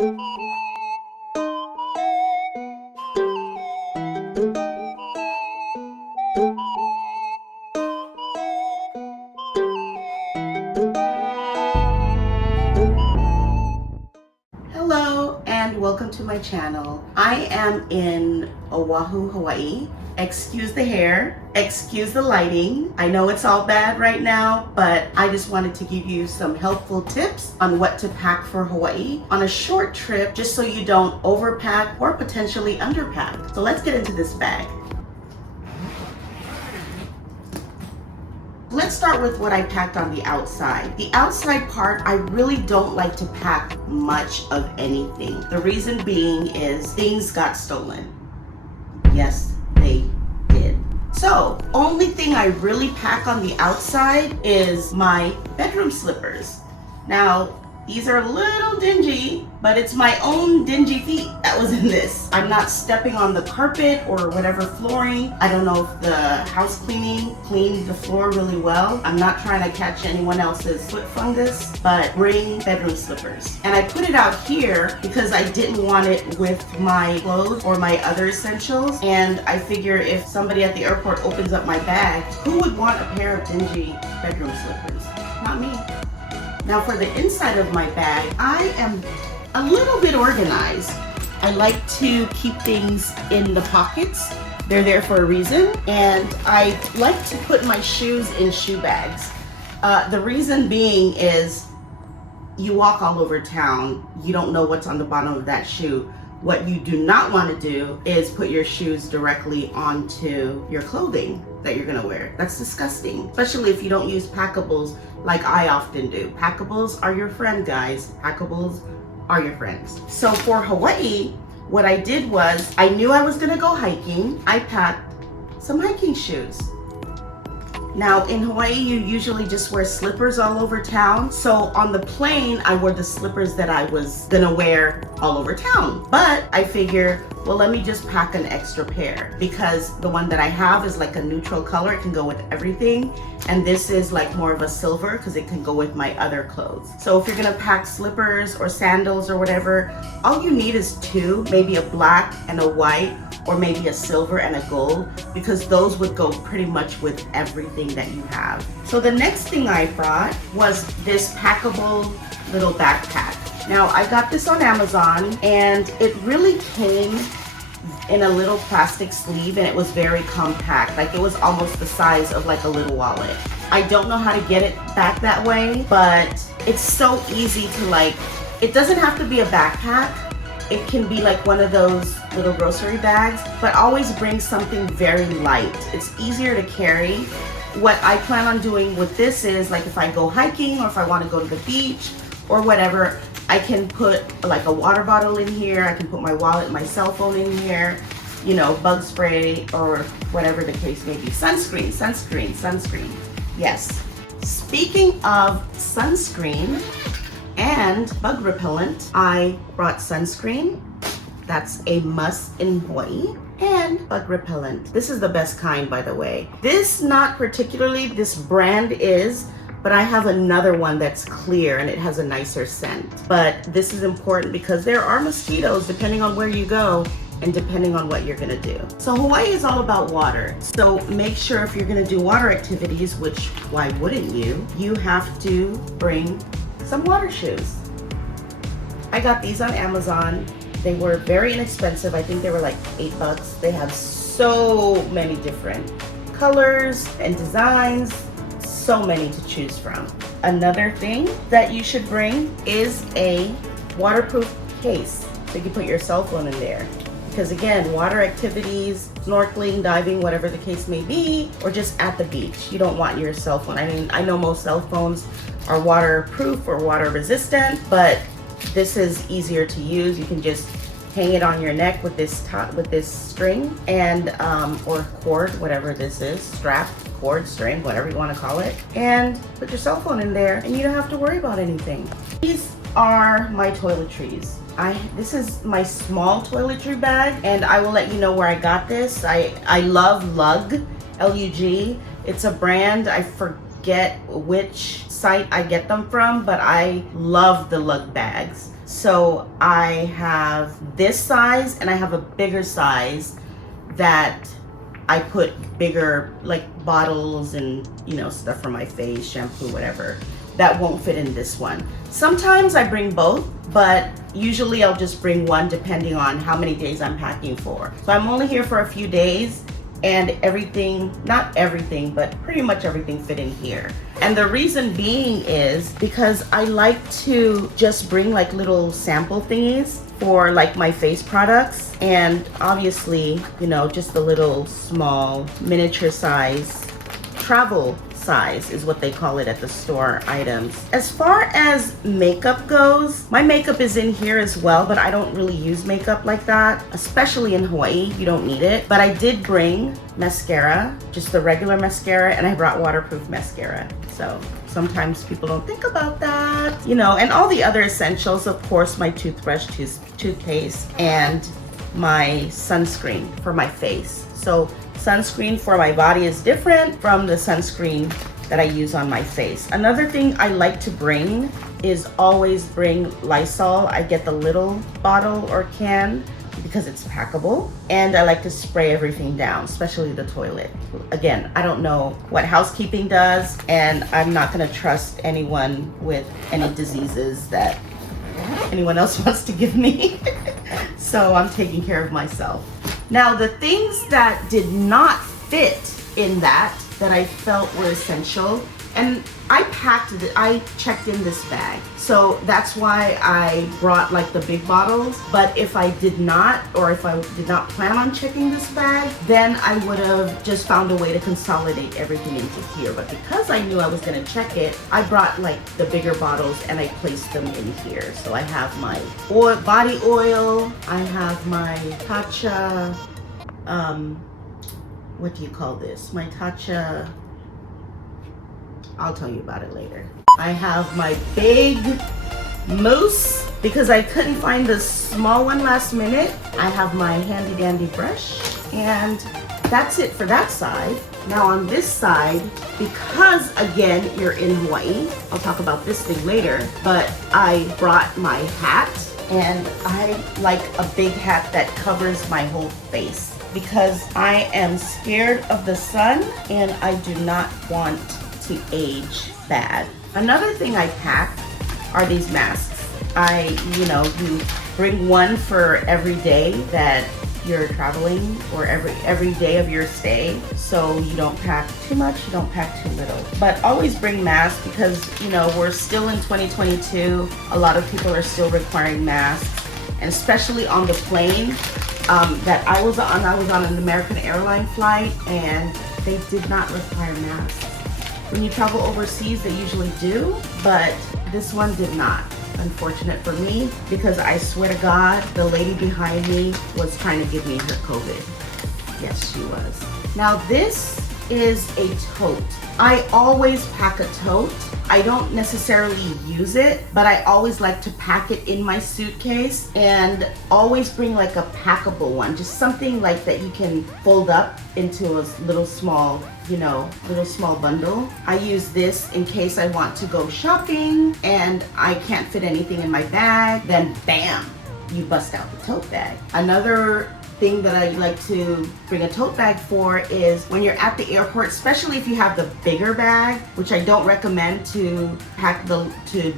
Hello and welcome to my channel. I am in Oahu, Hawaii. Excuse the hair, excuse the lighting. I know it's all bad right now, but I just wanted to give you some helpful tips on what to pack for Hawaii on a short trip, just so you don't overpack or potentially underpack. So let's get into this bag. Let's start with what I packed on the outside. The outside part, I really don't like to pack much of anything. The reason being is things got stolen. Yes, they did. So, only thing I really pack on the outside is my bedroom slippers. Now, these are a little dingy, but it's my own dingy feet that was in this. I'm not stepping on the carpet or whatever flooring. I don't know if the house cleaning cleaned the floor really well. I'm not trying to catch anyone else's foot fungus, but bring bedroom slippers. And I put it out here because I didn't want it with my clothes or my other essentials. And I figure if somebody at the airport opens up my bag, who would want a pair of dingy bedroom slippers? Not me. Now for the inside of my bag, I am a little bit organized. I like to keep things in the pockets. They're there for a reason. And I like to put my shoes in shoe bags. The reason being is you walk all over town, you don't know what's on the bottom of that shoe. What you do not want to do is put your shoes directly onto your clothing that you're gonna wear. That's disgusting, especially if you don't use packables like I often do. Packables are your friend, guys. Packables are your friends. So for Hawaii, what I did was, I knew I was gonna go hiking. I packed some hiking shoes. Now in Hawaii, you usually just wear slippers all over town. So on the plane, I wore the slippers that I was gonna wear all over town. But I figure, well, let me just pack an extra pair, because the one that I have is like a neutral color. It can go with everything. And this is like more of a silver because it can go with my other clothes. So if you're gonna pack slippers or sandals or whatever, all you need is two, maybe a black and a white, or maybe a silver and a gold, because those would go pretty much with everything that you have. So the next thing I brought was this packable little backpack. Now I got this on Amazon and it really came in a little plastic sleeve and it was very compact. Like it was almost the size of like a little wallet. I don't know how to get it back that way, but it's so easy to like, it doesn't have to be a backpack. It can be like one of those little grocery bags, but always bring something very light. It's easier to carry. What I plan on doing with this is, like if I go hiking or if I want to go to the beach or whatever, I can put like a water bottle in here. I can put my wallet, my cell phone in here, you know, bug spray or whatever the case may be. Sunscreen, sunscreen, sunscreen. Yes. Speaking of sunscreen and bug repellent, I brought sunscreen. That's a must in Hawaii. And bug repellent. This is the best kind, by the way. This, not particularly, this brand is, but I have another one that's clear and it has a nicer scent. But this is important because there are mosquitoes depending on where you go and depending on what you're gonna do. So Hawaii is all about water. So make sure if you're gonna do water activities, which why wouldn't you, you have to bring some water shoes. I got these on Amazon. They were very inexpensive. I think they were like $8. They have so many different colors and designs, so many to choose from. Another thing that you should bring is a waterproof case. So you can put your cell phone in there. Because again, water activities, snorkeling, diving, whatever the case may be, or just at the beach, you don't want your cell phone. I mean, I know most cell phones are waterproof or water resistant, but this is easier to use. You can just hang it on your neck with this string and or cord, whatever this is, strap, cord, string, whatever you want to call it, and put your cell phone in there and you don't have to worry about anything. These are my toiletries. This is my small toiletry bag, and I will let you know where I got this. I love Lug, L-U-G. It's a brand, I forget which site I get them from, but I love the lug bags. So I have this size and I have a bigger size that I put bigger like bottles and stuff for my face, shampoo, whatever. That won't fit in this one. Sometimes I bring both, but usually I'll just bring one depending on how many days I'm packing for. So I'm only here for a few days and everything, not everything, but pretty much everything fit in here. And the reason being is because I like to just bring like little sample thingies for like my face products, and obviously, just the little small miniature size, travel size is what they call it at the store items. As far as makeup goes, my makeup is in here as well, but I don't really use makeup like that, especially in Hawaii. You don't need it. But I did bring mascara, just the regular mascara, and I brought waterproof mascara. So sometimes people don't think about that, and all the other essentials, of course, my toothbrush, toothpaste, and my sunscreen for my face. So sunscreen for my body is different from the sunscreen that I use on my face. Another thing I like to bring is always bring Lysol. I get the little bottle or can because it's packable, and I like to spray everything down, especially the toilet. Again, I don't know what housekeeping does, and I'm not gonna trust anyone with any diseases that anyone else wants to give me. So I'm taking care of myself. Now, the things that did not fit in that I felt were essential, and I checked in this bag. So that's why I brought like the big bottles. But if I did not, or if I did not plan on checking this bag, then I would have just found a way to consolidate everything into here. But because I knew I was gonna check it, I brought like the bigger bottles and I placed them in here. So I have my body oil, I have my Tatcha, what do you call this? My Tatcha, I'll tell you about it later. I have my big mousse because I couldn't find the small one last minute. I have my handy dandy brush, and that's it for that side. Now on this side, because again, you're in Hawaii, I'll talk about this thing later, but I brought my hat, and I like a big hat that covers my whole face because I am scared of the sun and I do not want to age bad. Another thing I packed are these masks. You bring one for every day that you're traveling, or every day of your stay, so you don't pack too much, you don't pack too little. But always bring masks because we're still in 2022. A lot of people are still requiring masks, and especially on the plane that I was on an American airline flight, and they did not require masks. When you travel overseas, they usually do, but this one did not. Unfortunate for me, because I swear to God, the lady behind me was trying to give me her COVID. Yes, she was. Now this is a tote. I always pack a tote. I don't necessarily use it, but I always like to pack it in my suitcase, and always bring like a packable one, just something like that you can fold up into a little small bundle. I use this in case I want to go shopping and I can't fit anything in my bag, then bam, you bust out the tote bag. Another thing that I like to bring a tote bag for is when you're at the airport, especially if you have the bigger bag, which I don't recommend to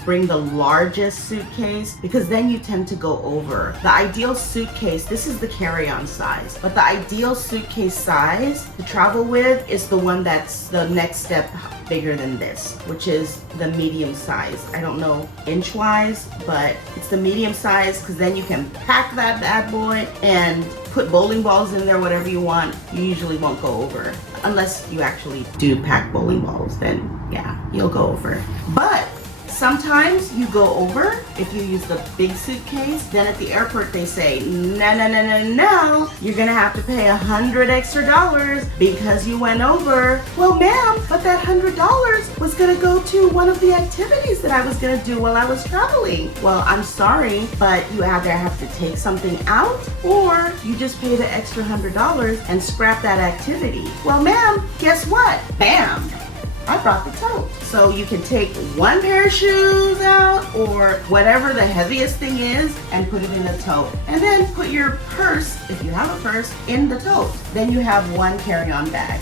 bring the largest suitcase, because then you tend to go over. The ideal suitcase, this is the carry-on size, but the ideal suitcase size to travel with is the one that's the next step bigger than this, which is the medium size. I don't know inch-wise, but it's the medium size, because then you can pack that bad boy and put bowling balls in there, whatever you want. You usually won't go over. Unless you actually do pack bowling balls, then yeah, you'll go over. But sometimes you go over if you use the big suitcase. Then at the airport they say, no, you're gonna have to pay $100 extra because you went over. Well, ma'am, but that $100 was gonna go to one of the activities that I was gonna do while I was traveling. Well, I'm sorry, but you either have to take something out, or you just pay the extra $100 and scrap that activity. Well, ma'am, guess what? Bam! I brought the tote. So you can take one pair of shoes out or whatever the heaviest thing is and put it in the tote. And then put your purse, if you have a purse, in the tote. Then you have one carry-on bag.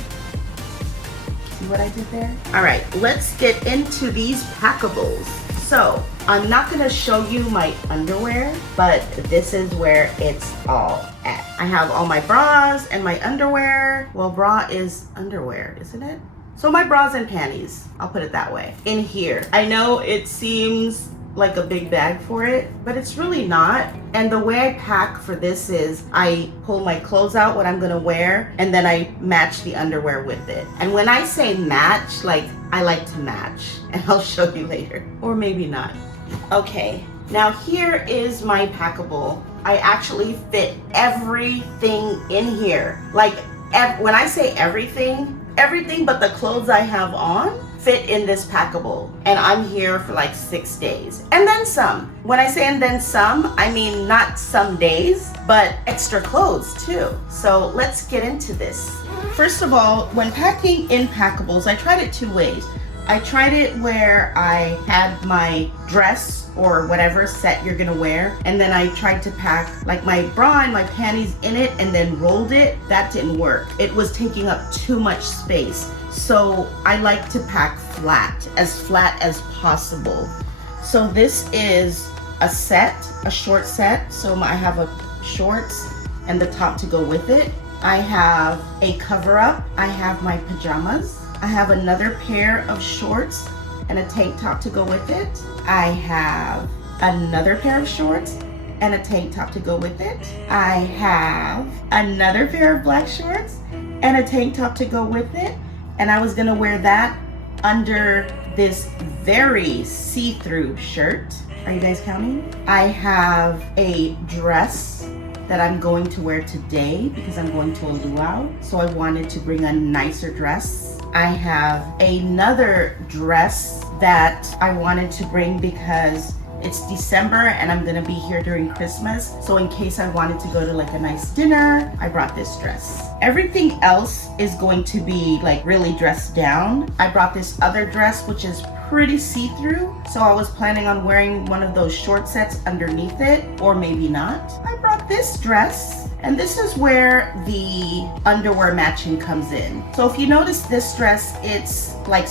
See what I did there? All right, let's get into these packables. So I'm not gonna show you my underwear, but this is where it's all at. I have all my bras and my underwear. Well, bra is underwear, isn't it? So my bras and panties, I'll put it that way, in here. I know it seems like a big bag for it, but it's really not. And the way I pack for this is I pull my clothes out, what I'm gonna wear, and then I match the underwear with it. And when I say match, like I like to match, and I'll show you later, or maybe not. Okay, now here is my packable. I actually fit everything in here. Like when I say everything but the clothes I have on fit in this packable, and I'm here for like 6 days and then some. When I say and then some, I mean not some days, but extra clothes too. So let's get into this. First of all, when packing in packables, I tried it 2 ways. I tried it where I had my dress or whatever set you're gonna wear, and then I tried to pack like my bra and my panties in it and then rolled it. That didn't work. It was taking up too much space. So I like to pack flat as possible. So this is a set, a short set. So I have a shorts and the top to go with it. I have a cover up. I have my pajamas. I have another pair of shorts and a tank top to go with it. I have another pair of shorts and a tank top to go with it. I have another pair of black shorts and a tank top to go with it. And I was gonna wear that under this very see-through shirt. Are you guys counting? I have a dress that I'm going to wear today because I'm going to a luau. So I wanted to bring a nicer dress. I have another dress that I wanted to bring because it's December and I'm gonna be here during Christmas. So in case I wanted to go to like a nice dinner, I brought this dress. Everything else is going to be like really dressed down. I brought this other dress, which is pretty see-through. So I was planning on wearing one of those short sets underneath it, or maybe not. I brought this dress, and this is where the underwear matching comes in. So if you notice this dress, it's like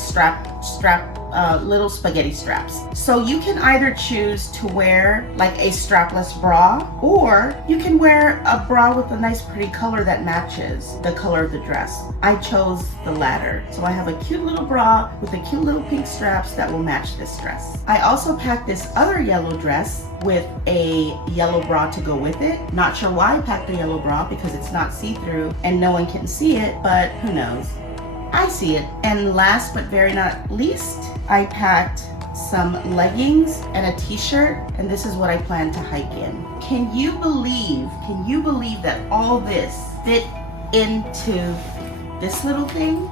little spaghetti straps. So you can either choose to wear like a strapless bra, or you can wear a bra with a nice pretty color that matches the color of the dress. I chose the latter. So I have a cute little bra with a cute little pink straps that will match this dress. I also packed this other yellow dress with a yellow bra to go with it. Not sure why I packed the yellow bra because it's not see-through and no one can see it, but who knows? I see it. And last but very not least, I packed some leggings and a t-shirt, and this is what I plan to hike in. Can you believe that all this fit into this little thing?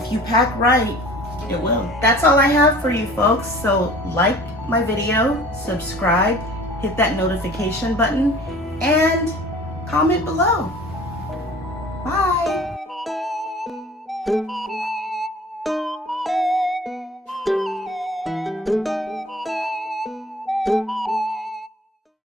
If you pack right, it will. That's all I have for you folks. So like my video, subscribe, hit that notification button, and comment below. Bye.